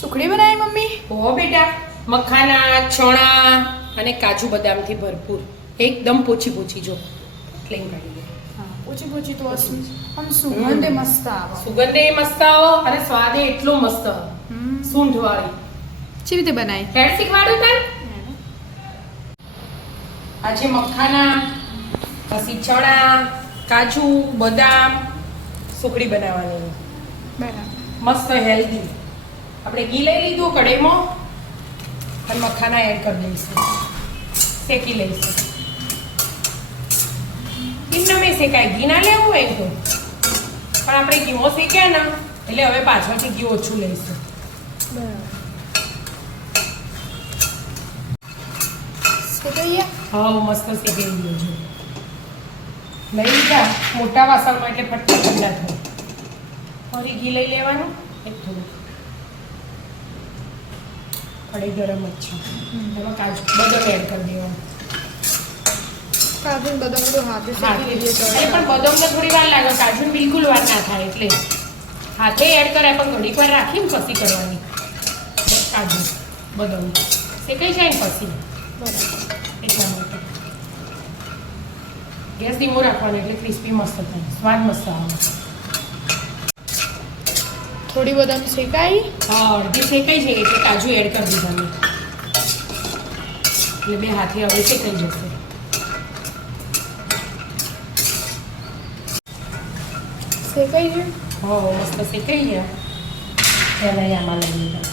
સુખડી બનાવી મમ્મી? હો બેટા, મખાના, ચણા અને કાજુ બદામથી ભરપૂર, એકદમ પોચી પોચી. જો પ્લેન કાઢી દે. હા, પોચી પોચી તો આમ સુગંધે મસ્ત આવે. સુગંધે મસ્ત આવો અને સ્વાદે એટલો મસ્ત સૂંઠ વાળી. કેવી રીતે બનાવી? હેડ શીખવાડું તને. આજે મખાના, પછી ચણા, કાજુ, બદામ સુખડી બનાવવાની. બરાબર. મસ્ત હેલ્ધી. આપણે ઘી લઈ લીધું કઢાઈમાં અને મખાના એડ કરી દઈશું, શેકી લઈશું. એમને શેકાય, ઘી ના લેવું હોય તો, પણ આપણે ઘીમાં શેક્યા ને એટલે હવે પાછળથી ઘી ઓછું લઈશું. બરાબર. શેકાઈએ? હા, મસ્ત શેકાઈ ગયું છે. લઈ લીધા મોટા વાસણમાં એટલે ફટકા ઠંડા થાય. ફરી ઘી લઈ લેવાનું, એક થોડું કઢાઈ ગરમ જ છે, એમાં કાજુ બદામ એડ કરી દેવાનું. કાજુ બદામ બધું હાથે હા, શેકી લઈએ તો પણ બદામને થોડી વાર લાગે, કાજુને બિલકુલ વાર ના થાય. એટલે હાથે એડ કરે પણ ઘડીક વાર રાખીને પછી કરવાની. કાજુ બદામ શેકાઈ જાય ને પછી, બરાબર. એટલા માટે ગેસ ધીમો રાખવાનો એટલે ક્રિસ્પી મસ્ત થાય, સ્વાદ મસ્ત આવે. થોડી બદામ શેકાઈ? હા, અડધી શેકાઈ છે એટલે કાજુ એડ કરી દીધા મેં, એટલે બે હાથે હવે શેકાઈ જશે. શેકાઈ છે? હો, મસ્ત શેકાઈ ગયા. એને આમાં લઈ લીધા.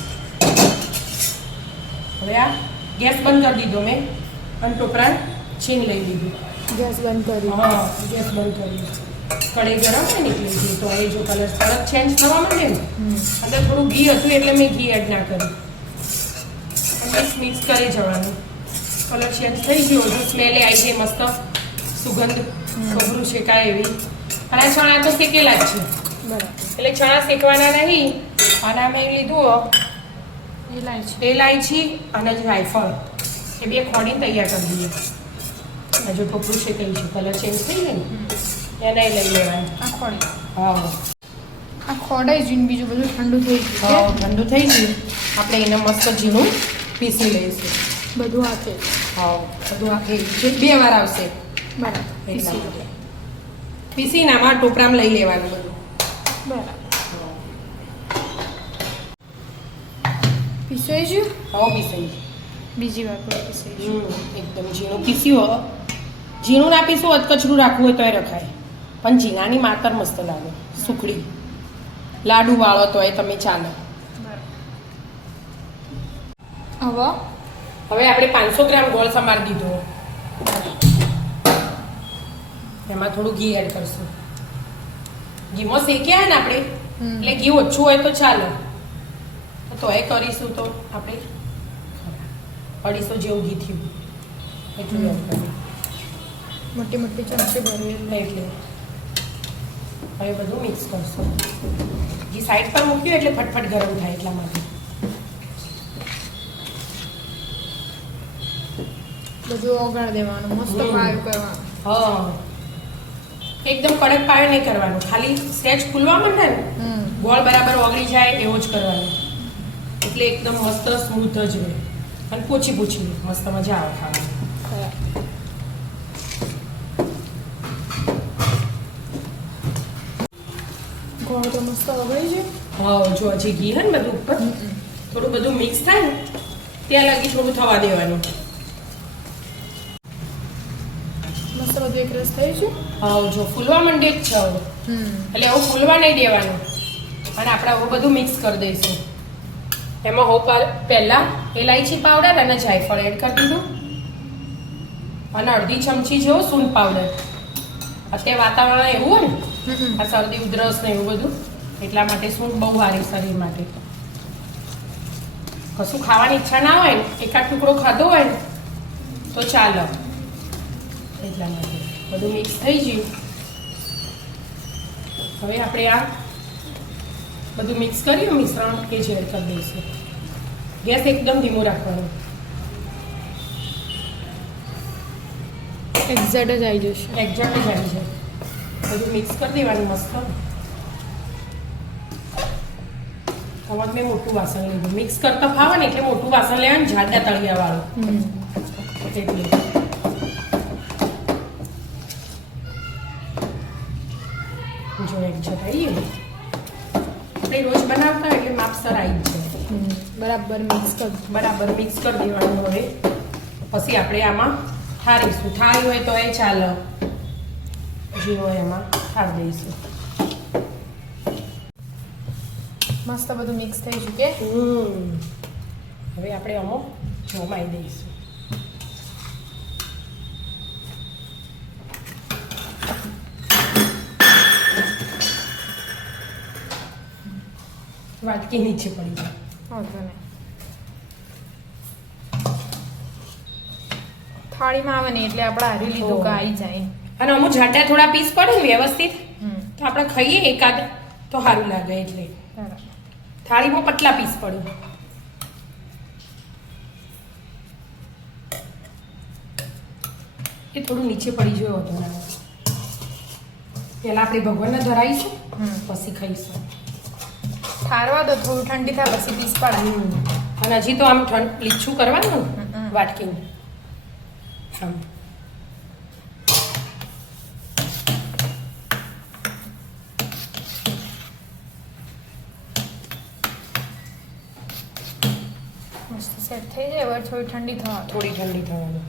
હવે આ ગેસ બંધ કરી દીધો મેં અને ટોપરા છીન લઈ લીધું. ગેસ બંધ કરી. હા, ગેસ બંધ કર્યું. કઢાઈ ગરમ છે ને એટલે ઘી તો હવે જો કલર તરત ચેન્જ થવા માંડે ને, અંદર થોડું ઘી હતું એટલે મેં ઘી એડ ના કર્યું. મિક્સ કરી જવાનું. કલર ચેન્જ થઈ ગયો, જો સ્મેલે આવી ગઈ મસ્ત, સુગંધ ખબરું શેકાય એવી. અને આ ચણા તો શેકેલા જ છે, બરાબર. એટલે ચણા શેકવાના નહીં. અને મેં લીધું ઇલાયચી અને જાયફળ, એ બે ખોડીને તૈયાર કરી દઈએ. હજુ ટોપરું શેકાઈ છે, કલર ચેન્જ થઈ ગયો ને એને લઈ લેવાનું. આ ખોડાઈ. હા, આ ખોડાઈ જીન બીજું બધું ઠંડુ થઈ હા, ગયું. ઠંડુ થઈ ગયું. આપણે એને મસ્ત ઝીણું પીસી લઈશું. બધું હાથે. હા, બધું આખે બે વાર આવશે બરાબર. એટલા માટે. પીસીને આમાં ટોપરામાં લઈ લેવાનું બધું. બરાબર. પીસાઈ ગયું? હા, પીસાઈ. બીજી વાર પણ પીસાઈ ગયું. એકદમ ઝીણું પીસ્યું હો. ઝીણું ના પીસું અધકચરું રાખવું હોય તોય રખાય, પણ ઝીણાની માતર મસ્ત લાગે. સુખડી લાડુ વાળો તોય તમે ચાલે. હવે આપણે 500 ગ્રામ ગોળ સમારી દીધો, એમાં થોડું ઘી એડ કરશું. ઘીમાં શેક્યા ને આપણે એટલે ઘી ઓછું હોય તો ચાલે, તોય કરીશું તો આપણે 250 જેવું ઘી થયું એટલું એડ કરીએ. મોટી મોટી ચમચી ભરી એટલે હવે બધું મિક્સ કરશું. ઘી સાઈડ પર મૂક્યું એટલે ફટફટ ગરમ થાય એટલા માટે. બધું ઓગાળ દેવાનું, મસ્ત પાયું કરવાનું. હા, એકદમ કડક પાયો નહીં કરવાનો, ખાલી સહેજ ફૂલવા માંડે ને ગોળ બરાબર ઓગળી જાય એવો જ કરવાનો, એટલે એકદમ મસ્ત સ્મૂથ જ રહે અને પોચી પોચી મસ્ત મજા આવે ખાવાની. ગોળ તો મસ્ત ઓગળી છે. હા, જો હજી ઘી હે ને બધું ઉપર થોડું બધું મિક્સ થાય ને ત્યાં લગી થોડું થવા દેવાનું. મસ્ત બધું એક રસ થઈ છે. હા, જો ફૂલવા માંડે જ છે હવે, એટલે એવું ફૂલવા નહીં દેવાનું. અને આપણે હવે બધું મિક્સ કરી દઈશું. એમાં હું પહેલાં ઇલાયચી પાવડર અને જાયફળ એડ કરી દીધું અને અડધી ચમચી જેવો સૂંઠ પાવડર. અત્યારે વાતાવરણ એવું હોય ને, આ શરદી ઉધરસ ને એવું બધું, એટલા માટે સૂંઠ બહુ સારી શરીર માટે. કશું ખાવાની ઈચ્છા ના હોય ને, એકાદ ટુકડો ખાધો હોય ને તો ચાલો, એટલા માટે. બધું મિક્સ થઈ ગયું. હવે આપણે આ બધું મિક્સ કર્યું મિશ્રણ એ જ એડ કરી દઈશું. ગેસ એકદમ ધીમો રાખવાનો. એક્ઝેક્ટ જ આવી જશે. એક્ઝેક્ટ જ આવી જાય. બધું મિક્સ કરી દેવાનું મસ્ત. આમાં મેં મોટું વાસણ લીધું મિક્સ કરતા ફાવે ને એટલે મોટું વાસણ લેવાનું જાડા તળિયા વાળું એટલે જો એક જટાઈએ આપણે રોજ બનાવતા હોય એટલે માપસર આવી જાય બરાબર મિક્સ કર. બરાબર મિક્સ કરી દેવાનું હવે પછી આપણે આમાં ઠારીશું ઠારી હોય તો એ ચાલે જે હોય એમાં ઠાર દઈશું મસ્ત બધું મિક્સ થઈ ચૂકે. હવે આપણે આમાં જોમાઈ દઈશું વાટકી નીચે પડી જાય વાંધો નહીં. થાળીમાં આવે ને એટલે આપણે હારી લીધું કે આવી જાય. અને અમુક જાડા થોડા પીસ પડે ને વ્યવસ્થિત હમ. તો આપણે ખાઈએ એકાદ તો સારું લાગે એટલે બરાબર. થાળીમાં પતલા પીસ પડે એ થોડું નીચે પડી ગયું હતું પહેલા આપણે ભગવાનને ધરાવીશું પછી ખાઈશું ઠારવા દો થોડું ઠંડી થાય પછી પીસ પડાય. અને હજી તો આમ લીચું કરવાનું વાટકીને આમ મસ્ત સેટ થઈ જાય. હવે થોડી ઠંડી થવા દો. થોડી ઠંડી થવાનું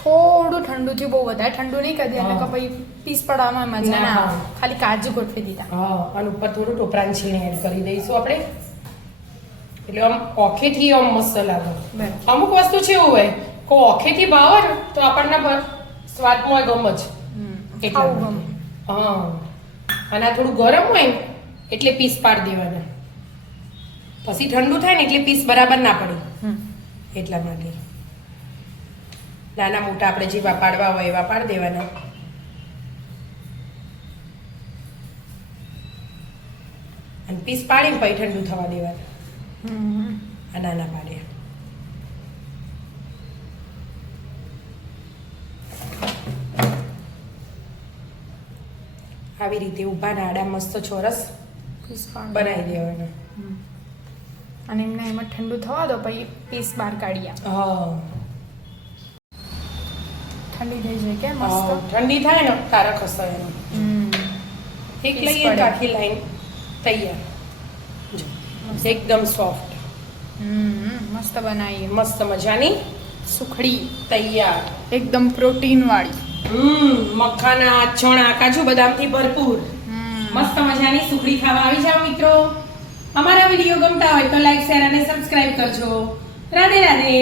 થોડું ઠંડુ થયું બહુ વધારે ઠંડુ નહીં કરી દે એટલે કે હા. પછી પીસ પડાવવામાં મજા ના આવે. ના. ખાલી કાજુ ગોઠવી દીધા. હા અને ઉપર થોડું ટોપરાની છીણી એડ કરી દઈશું આપણે એટલે આમ ઓખેથી આમ મસ્ત લાગે બરાબર. અમુક વસ્તુ છે એવું હોય કે ઓખેથી ભાવે ને તો આપણને સ્વાદમાં ગમે જ એટલા ખાવું માટે. ગમે. હા અને આ થોડું ગરમ હોય ને એટલે પીસ પાડી દેવાના પછી ઠંડુ થાય ને એટલે પીસ બરાબર ના પડે એટલા માટે નાના મોટા આપણે જેવા પાડવા હોય એવા પાડી દેવાના અને પીસ પાડીને પછી ઠંડુ થવા દેવાના આ નાના પાડ્યા આવી રીતે ઊભા ને આડા મસ્ત ચોરસ પીસ પાડ બનાવી દેવાના અને એમને એમાં ઠંડુ થવા દો પછી પીસ બહાર કાઢી આપ. હા ઠંડી થઈ જાય કે હા, મસ્ત. ઠંડી થાય ને તારા ખસાય એનો એક પીસ લઈએ પડે. આખી લાઈન તૈયાર જો, એકદમ સોફ્ટ મસ્ત બનાવી. મસ્ત મજાની સુખડી તૈયાર એકદમ પ્રોટીન વાળી. મખાના ચણા કાજુ બદામથી ભરપૂર મસ્ત મજાની સુખડી ખાવા આવી જાઓ મિત્રો અમારા વિડીયો ગમતા હોય તો લાઈક શેર અને સબસ્ક્રાઇબ કરજો રાધે રાધે